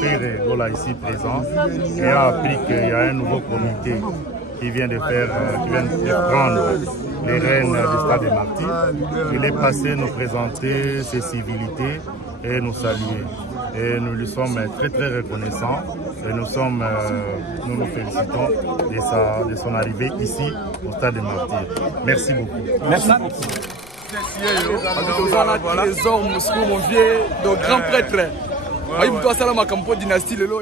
Péré Gola ici présent et a appris qu'il y a un nouveau comité qui vient de prendre les rênes du Stade des Martyrs. Il est passé nous présenter ses civilités et nous saluer. Et nous lui sommes très reconnaissants et nous nous félicitons de son arrivée ici au Stade des Martyrs. Merci beaucoup. Merci. Voilà. Trésor Moscou, mon vieux, donc grand prêtre. Oui, toi, ça, ma campo dynastie, le lot.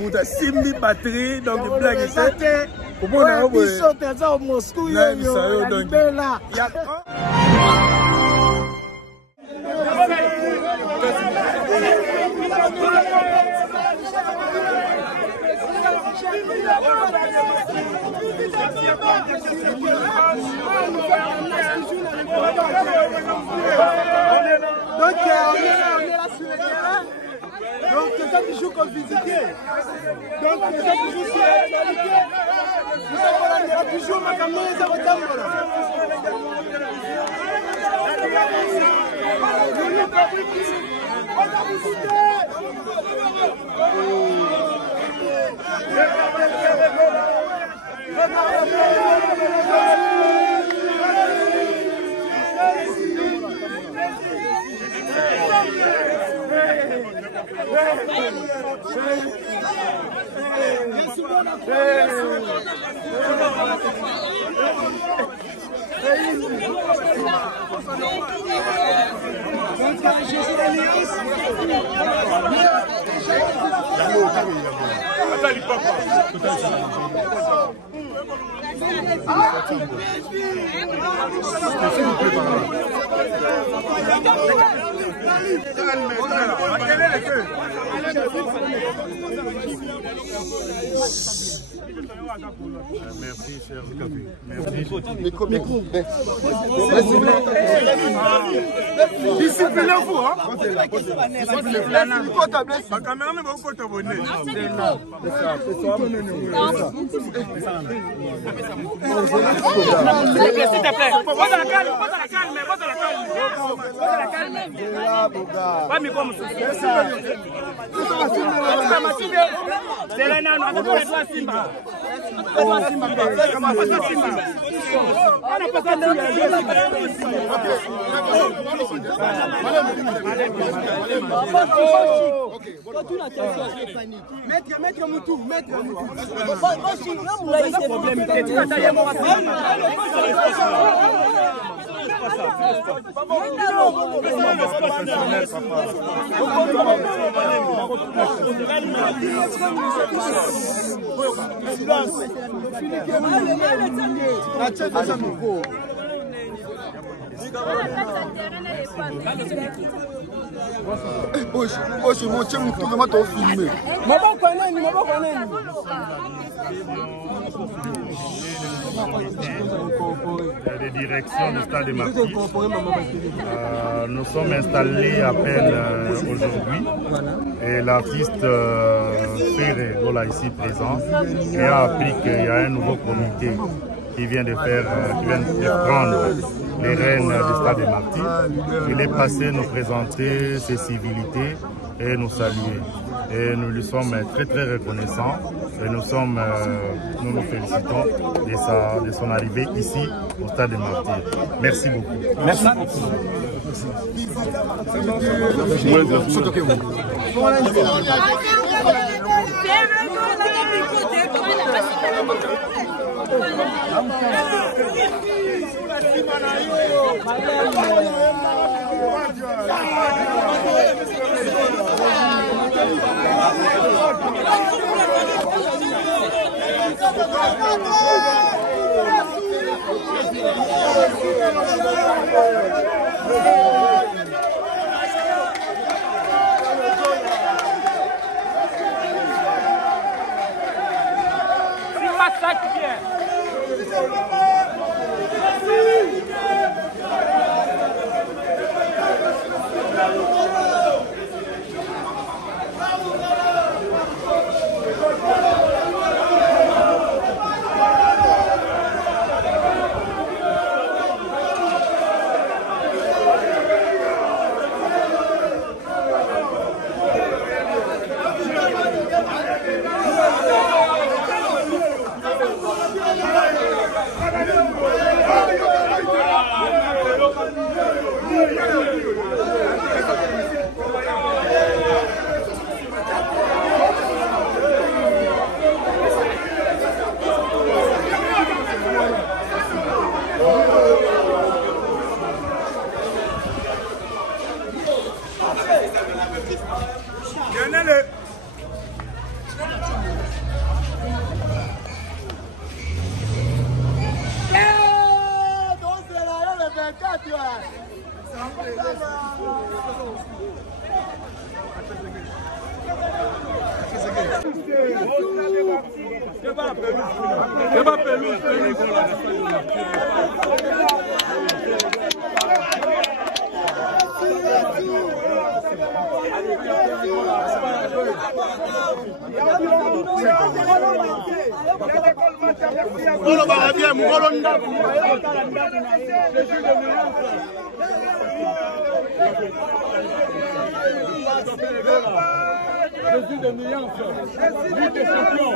Mouta Simbi batterie, donc de blague et ça. Pour moi, Trésor Moscou, il y a là. Donc, on est là sur le terrain. Donc, c'est ça qui joue comme visiter. Donc, c'est ça qui joue sur la qualité. Nous sommes là toujours, ma caméra, ça va Merci, cher Kabu. Merci. Disciplinez-vous, hein? S'il te plaît, pose la calme. Pas micro, monsieur. Maître Moutou, maître Moutou. Les directions du Stade des Martyrs. Nous sommes installés à peine aujourd'hui et l'artiste Péré Gola ici présent et a appris qu'il y a un nouveau comité qui vient de prendre les rênes du Stade des Martyrs. Il est passé nous présenter ses civilités et nous saluer. Et nous lui sommes très reconnaissants et nous nous félicitons de son arrivée ici au Stade des Martyrs. Merci beaucoup. Merci. Je suis de Nuance, Ligue des champions.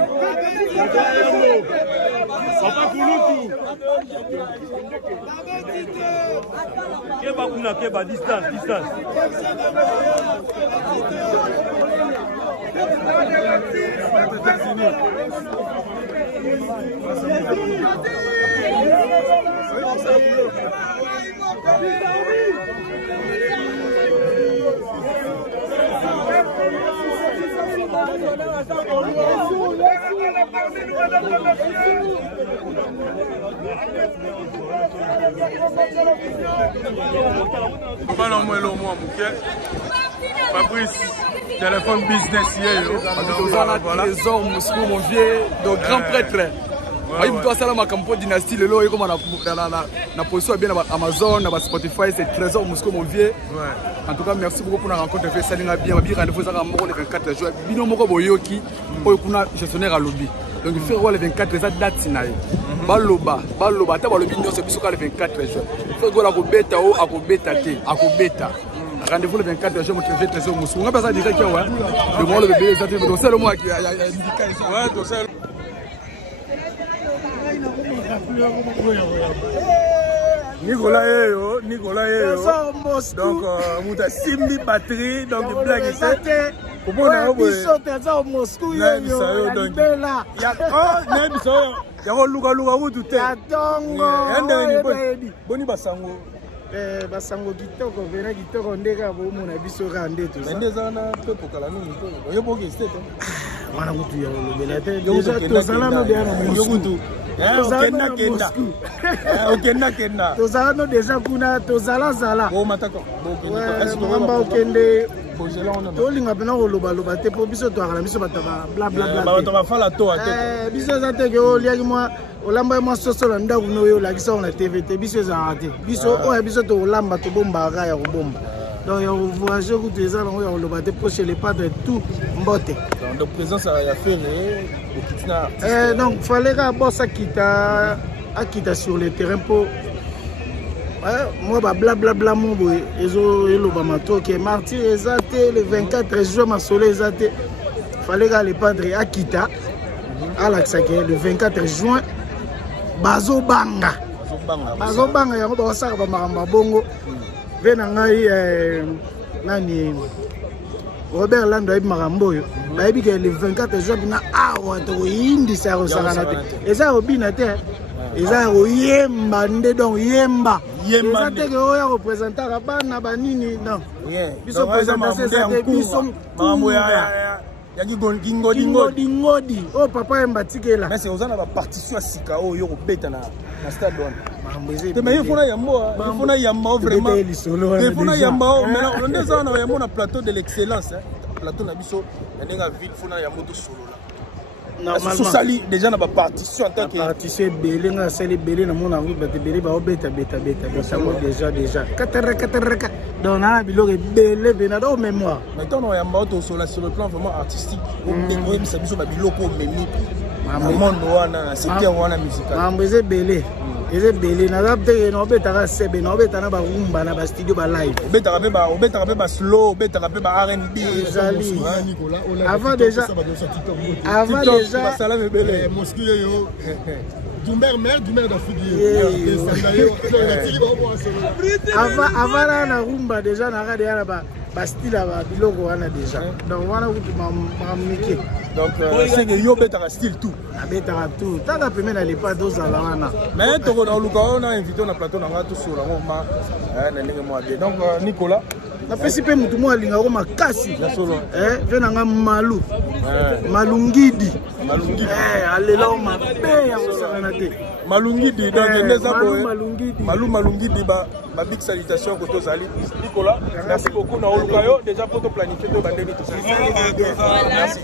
Derrière nous, Papa Kouloutou. Keba Kuna, Keba, distance, distance. Fabrice, téléphone business hier. Voilà. Les hommes, Moscou, mon vieux, de grand prêtre. Il doit savoir ma campagne dynastie, le lot est comme la position bien à Amazon, à Spotify, c'est Trésor Moscou, mon vieux. En tout cas, merci beaucoup pour la rencontre. Fait ça, bien, bien, rendez-vous à Moro le 24 juin. Bino Moko Boyoki, Oyokuna, gestionnaire à lobby. Donc, il fait le 24 juin, date Sinaï. Baloba, t'as le bino, c'est plus le 24 juin. Il faut que la bêta ou à bêta T, à bêta. Rendez-vous le 24 juin, mon Trésor Moscou. On a pas ça direct, ouais. Le mois le bébé, c'est le mois qui a indiqué ça. Ouais, donc c'est. Nicolas Eyo. Donc, vous avez Simbi batterie, donc il blague ici. Pour moi, on a Moscou. Il y a basango kitoko vena kitoko ndeka bomona biso rande to ça ndeza na pe pokala nini to oyoboke state wana kutu ya lobela te déjà tozala no de na yokutu okenda tozala no déjà kuna tozala zala o matako ngamba okende tolinga pena koloba te po biso toakala biso bataba bla bla bla bato bafala to ate biso za te ke oliaki moi olamba moi soso na ndaku no yo lakisa na TV te biso za raté biso oya biso to olamba to bomba ka ya kobomba donc ya voyager ku teza na ya koloba te po chez les padres tout mbote donc présence ya ferré okitina donc fallait ka bossa akita sur le terrain pour moi blablabla mon boy ezo eloba matoke martyr ezate le 24 juin masolo ezate fallait que les padres akita alaxake le 24 juin bazobanga yango basaka ba maramba bongo vena ngai nani Robert Lando ayebi makambo oyo bayebi ke le 24 juin bina awa tokoyindisa ya kosakana te eza kobina te eza koyemba nde donc yemba eza teke oyo akopresentaka bana banini non biso présentation eza te biso ngodi oyo papa yemba tikela mais oza na bapartition ya sika oyo kobeta na stade wana mais il faut na yamba vraiment il faut na yamba mais on est na yamba na plateau de l'excellence plateau na biso ndenge ville faut na yamba to solo là normalement sali déjà na bapartition en tant que partition belé nga sali belé na mona ngou bete belé ba obeta beta sango déjà kataraka donc na biloko belé bena do mémoire maintenant on yamba to solo sur le plan vraiment artistique on aime ça biso ba biloko memi monde wana c'était wana musical mambo eze belé na zapte no betaka sebe no betana ba rumba na ba studio ba live obetaka ba slow obetaka ba R&B avant déjà salam belé Moscou yo Dumber avant na rumba déjà na radio ya ba style ba biloko wana déjà donc wana kutu mamike donc c'est que yo betaka style tout betaka tout tanga pemena na lepa dozala wana mais toko na luka on a invité na plateau na nga tout sur la ngoma na ndenge moi bien donc Nicolas napesi mpe mutu moko alingako makasi ve nanga malu malungidi alelao mabe ya kosangana te malungidi donc ndeza boye malungidi ba big salutation ko tozali Nicolas merci beaucoup na oluka yo déjà pour to planifier to bandeli tout ça merci